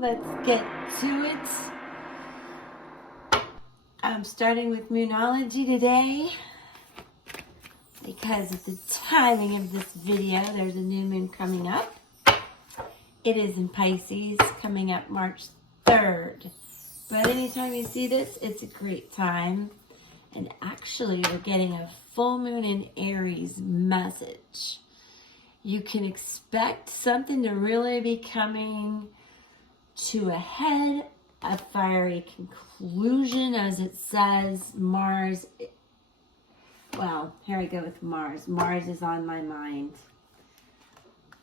let's get to it. I'm starting with Moonology today because of the timing of this video. There's a new moon coming up. It is in Pisces, coming up March 3rd. But anytime you see this, it's a great time. And actually, we're getting a full moon in Aries message. You can expect something to really be coming to a head, a fiery conclusion, as it says. Mars, well, here I go with Mars. Mars is on my mind.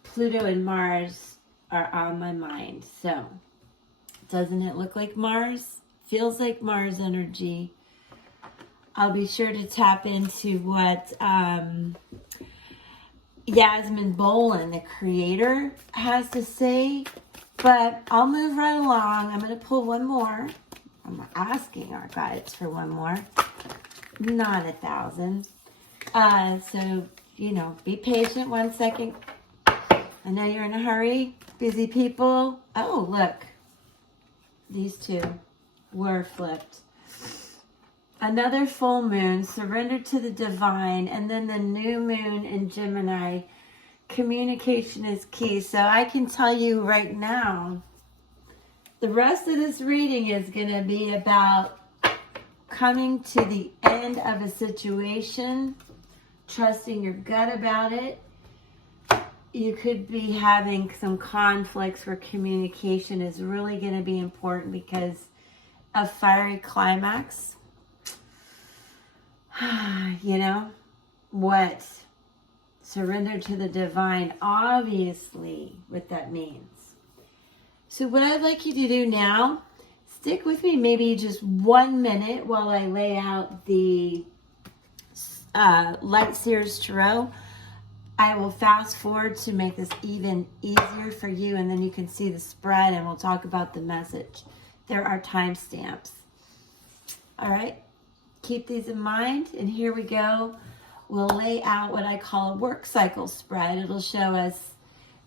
Pluto and Mars are on my mind. So, doesn't it look like Mars? Feels like Mars energy. I'll be sure to tap into what Yasmin Boland, the creator, has to say. But I'll move right along. I'm going to pull one more. I'm asking our guides for one more. Not 1,000. So, be patient 1 second. I know you're in a hurry. Busy people. Oh, look. These two were flipped. Another full moon, surrender to the divine, and then the new moon in Gemini. Communication is key. So I can tell you right now, the rest of this reading is going to be about coming to the end of a situation, trusting your gut about it. You could be having some conflicts where communication is really going to be important because of fiery climax. What? Surrender to the divine, obviously, what that means. So what I'd like you to do now, stick with me maybe just 1 minute while I lay out the Lightseer's Tarot. I will fast forward to make this even easier for you, and then you can see the spread, and we'll talk about the message. There are timestamps. All right? Keep these in mind, and here we go. We'll lay out what I call a work cycle spread. It'll show us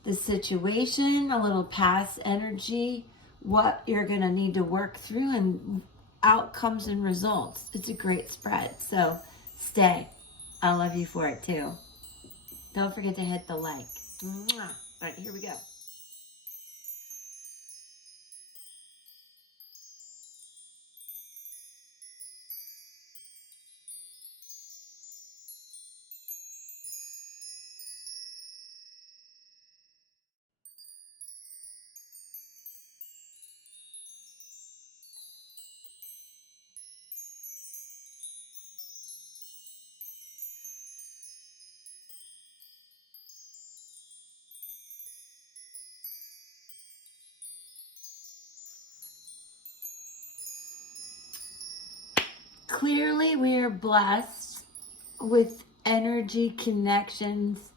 the situation, a little past energy, what you're going to need to work through, and outcomes and results. It's a great spread. So stay. I love you for it too. Don't forget to hit the like. Mwah. All right, here we go. Clearly, we are blessed with energy connections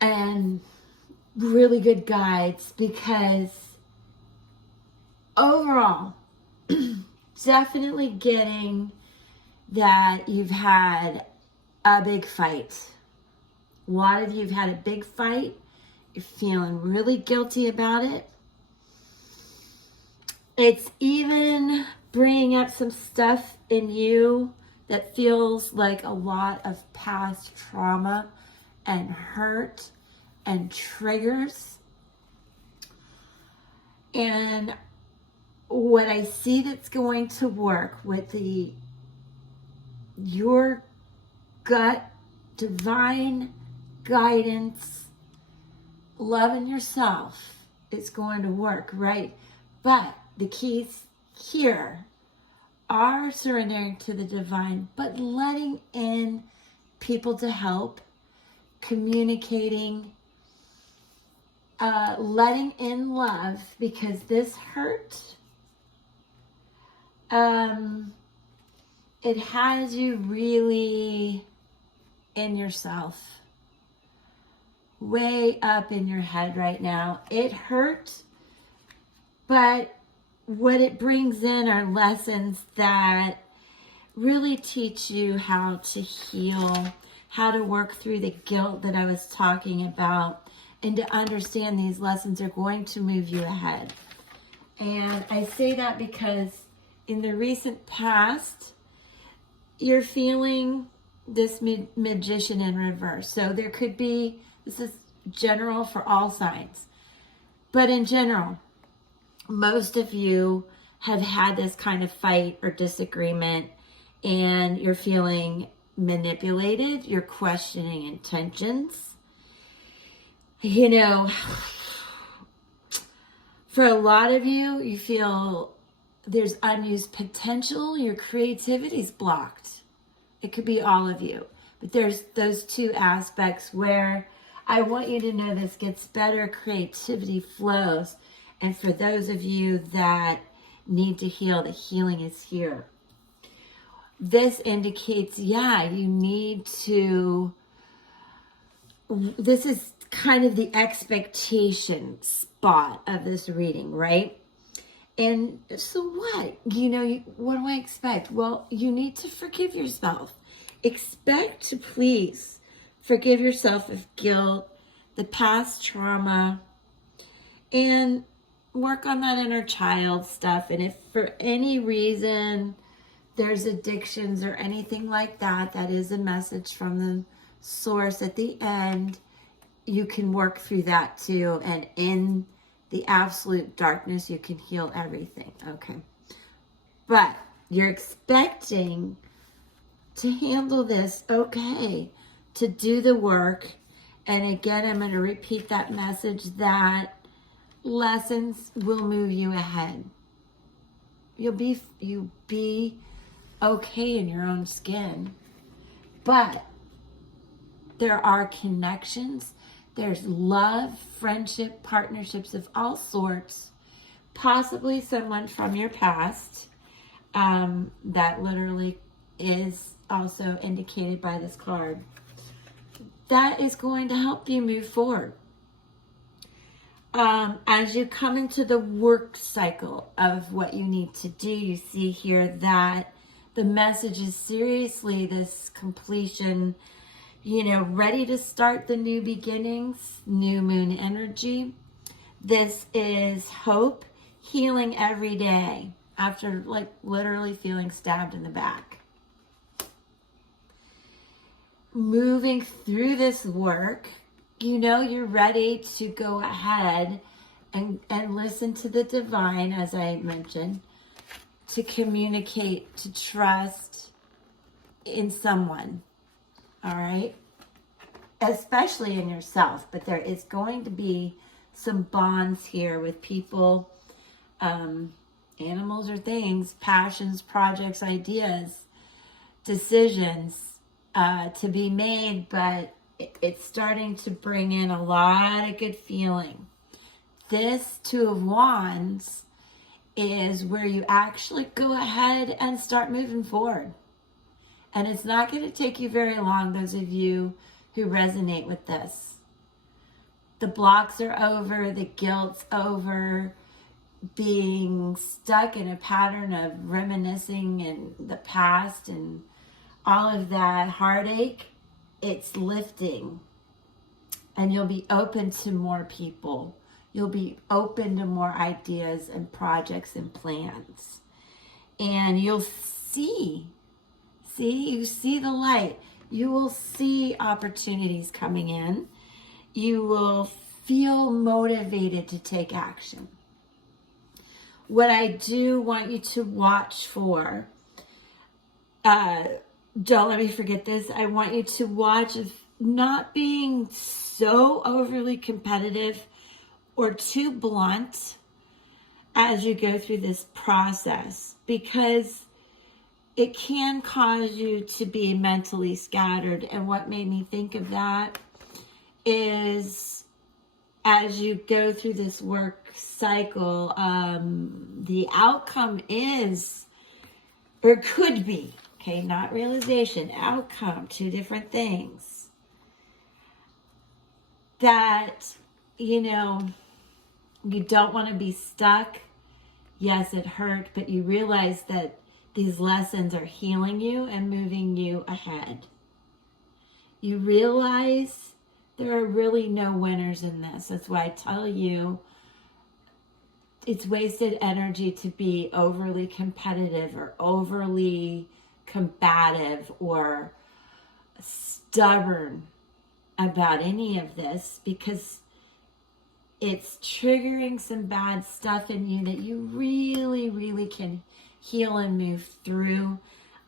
and really good guides because overall, definitely getting that you've had a big fight. A lot of you have had a big fight. You're feeling really guilty about it. It's even bringing up some stuff in you that feels like a lot of past trauma and hurt and triggers. And what I see that's going to work with your gut, divine guidance, loving yourself, is going to work, right? But the keys here are surrendering to the divine, but letting in people to help, communicating, letting in love, because this hurt, it has you really in yourself, way up in your head right now. It hurt, but what it brings in are lessons that really teach you how to heal, how to work through the guilt that I was talking about, and to understand these lessons are going to move you ahead. And I say that because in the recent past, you're feeling this magician in reverse. So there could be, this is general for all signs, but in general, most of you have had this kind of fight or disagreement, and you're feeling manipulated, you're questioning intentions. You know, for a lot of you, you feel there's unused potential, your creativity's blocked. It could be all of you, but there's those two aspects where I want you to know this gets better, creativity flows. And for those of you that need to heal, the healing is here. This indicates, yeah, you need to, this is kind of the expectation spot of this reading, right? And so what? What do I expect? Well, you need to forgive yourself. Expect to please forgive yourself of guilt, the past trauma, and work on that inner child stuff. And if for any reason there's addictions or anything like that, that is a message from the source at the end. You can work through that too. And in the absolute darkness, you can heal everything. Okay. But you're expecting to handle this okay, to do the work. And again, I'm going to repeat that message that lessons will move you ahead. You'll be okay in your own skin. But there are connections. There's love, friendship, partnerships of all sorts. Possibly someone from your past. That literally is also indicated by this card. That is going to help you move forward. As you come into the work cycle of what you need to do, you see here that the message is seriously this completion, ready to start the new beginnings, new moon energy. This is hope, healing every day after literally feeling stabbed in the back. Moving through this work, you're ready to go ahead and listen to the divine, as I mentioned, to communicate, to trust in someone, all right? Especially in yourself, but there is going to be some bonds here with people, animals or things, passions, projects, ideas, decisions to be made, but it's starting to bring in a lot of good feeling. This Two of Wands is where you actually go ahead and start moving forward. And it's not going to take you very long, those of you who resonate with this. The blocks are over, the guilt's over, being stuck in a pattern of reminiscing in the past and all of that heartache. It's lifting, and you'll be open to more people. You'll be open to more ideas and projects and plans. And you'll you see the light. You will see opportunities coming in. You will feel motivated to take action. What I do want you to watch for, don't let me forget this. I want you to watch not being so overly competitive or too blunt as you go through this process, because it can cause you to be mentally scattered. And what made me think of that is, as you go through this work cycle, the outcome is, or could be, okay, not realization, outcome, two different things. That, you don't want to be stuck. Yes, it hurt, but you realize that these lessons are healing you and moving you ahead. You realize there are really no winners in this. That's why I tell you, it's wasted energy to be overly competitive or overly combative or stubborn about any of this, because it's triggering some bad stuff in you that you really, really can heal and move through.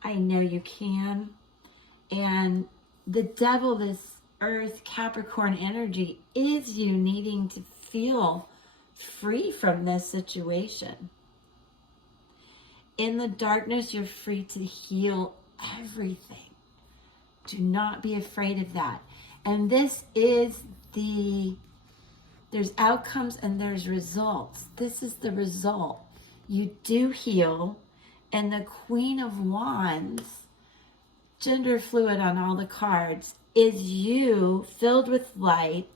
I know you can. And the devil, this Earth Capricorn energy, is you needing to feel free from this situation. In the darkness, you're free to heal everything. Do not be afraid of that. And this is there's outcomes and there's results. This is the result. You do heal, and the Queen of Wands, gender fluid on all the cards, is you filled with light,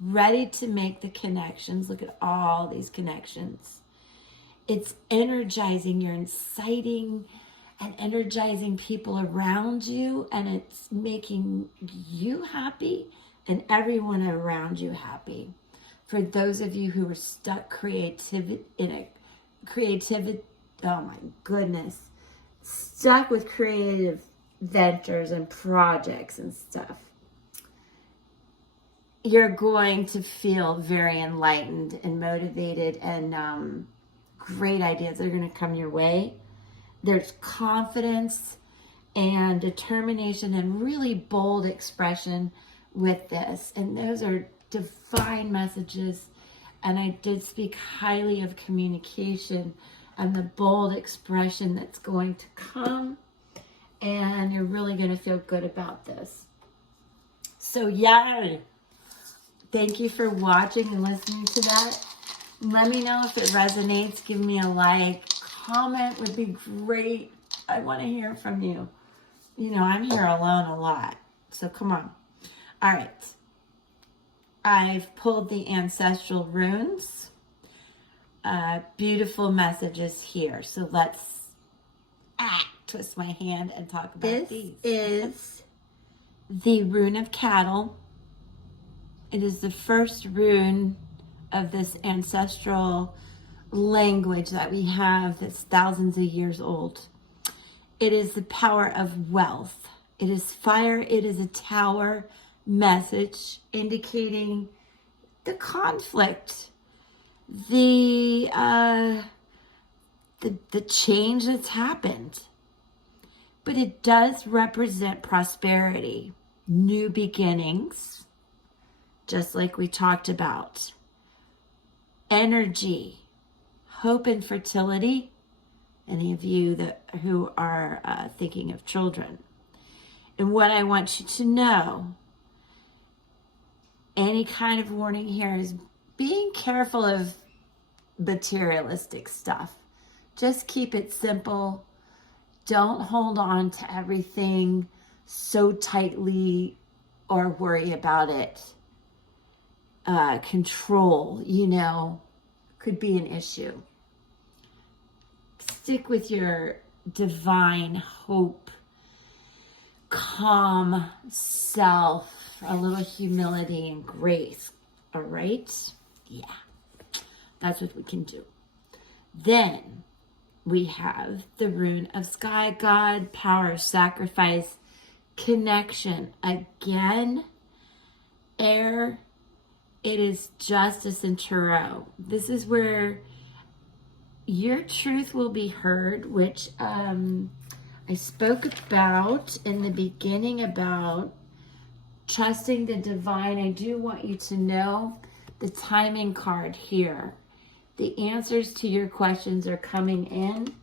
ready to make the connections. Look at all these connections. It's energizing. You're inciting and energizing people around you, and it's making you happy and everyone around you happy. For those of you who are stuck oh my goodness, stuck with creative ventures and projects and stuff, you're going to feel very enlightened and motivated, and great ideas are going to come your way. There's confidence and determination and really bold expression with this. And those are divine messages. And I did speak highly of communication and the bold expression that's going to come. And you're really going to feel good about this. So yeah, thank you for watching and listening to that. Let me know if it resonates. Give me a like. Comment would be great. I want to hear from you. You know, I'm here alone a lot. So come on. All right. I've pulled the ancestral runes. Beautiful messages here. So let's twist my hand and talk about these. This is the rune of cattle. It is the first rune of this ancestral language that we have that's thousands of years old. It is the power of wealth. It is fire. It is a tower message indicating the conflict, the change that's happened. But it does represent prosperity, new beginnings, just like we talked about. Energy, hope and fertility. Any of you who are thinking of children. And what I want you to know, any kind of warning here is being careful of materialistic stuff. Just keep it simple. Don't hold on to everything so tightly or worry about it. Control, could be an issue. Stick with your divine hope, calm self, a little humility and grace. All right? Yeah. That's what we can do. Then we have the rune of sky god, power, sacrifice, connection. Again, air. It is justice and tarot. This is where your truth will be heard, which I spoke about in the beginning about trusting the divine. I do want you to know the timing card here. The answers to your questions are coming in.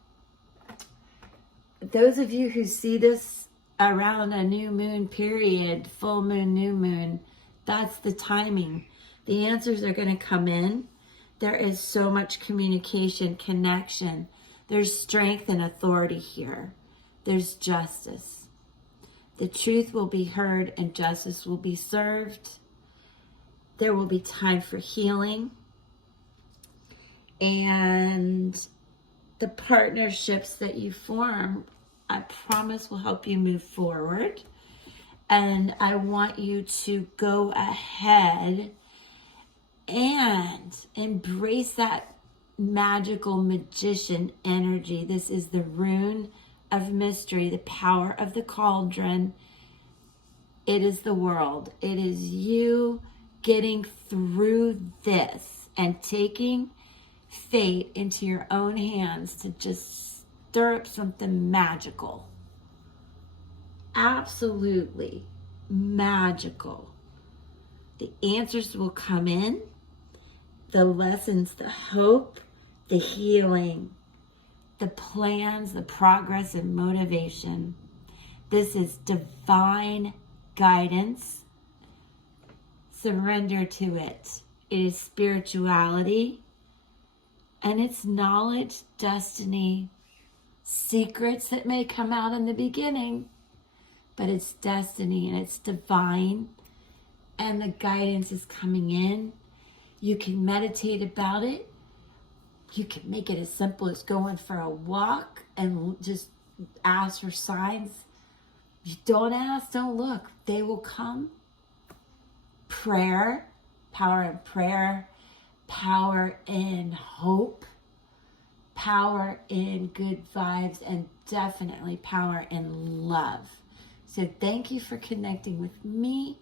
Those of you who see this around a new moon period, full moon, new moon, that's the timing. The answers are going to come in. There is so much communication, connection. There's strength and authority here. There's justice. The truth will be heard and justice will be served. There will be time for healing. And the partnerships that you form, I promise, will help you move forward. And I want you to go ahead and embrace that magical magician energy. This is the rune of mystery, the power of the cauldron. It is the world. It is you getting through this and taking fate into your own hands to just stir up something magical. Absolutely magical. The answers will come in, the lessons, the hope, the healing, the plans, the progress, and motivation. This is divine guidance. Surrender to it. It is spirituality, and it's knowledge, destiny, secrets that may come out in the beginning, but it's destiny and it's divine, and the guidance is coming in. You can meditate about it. You can make it as simple as going for a walk and just ask for signs. You don't ask, don't look. They will come. Prayer, power in prayer, power in hope, power in good vibes, and definitely power in love. So thank you for connecting with me.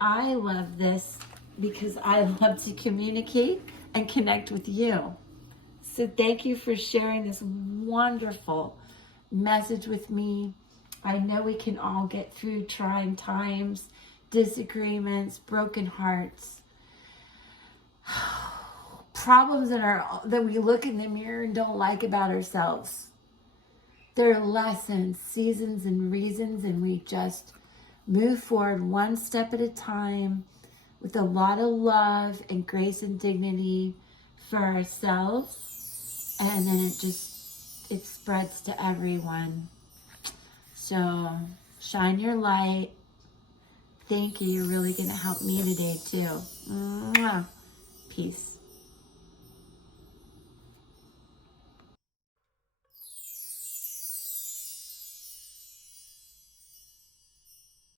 I love this because I love to communicate and connect with you. So thank you for sharing this wonderful message with me. I know we can all get through trying times, disagreements, broken hearts, problems that we look in the mirror and don't like about ourselves. There are lessons, seasons, and reasons, and we just move forward one step at a time with a lot of love and grace and dignity for ourselves, and then it spreads to everyone. So shine your light. Thank you. You're really going to help me today too. Mwah. Peace.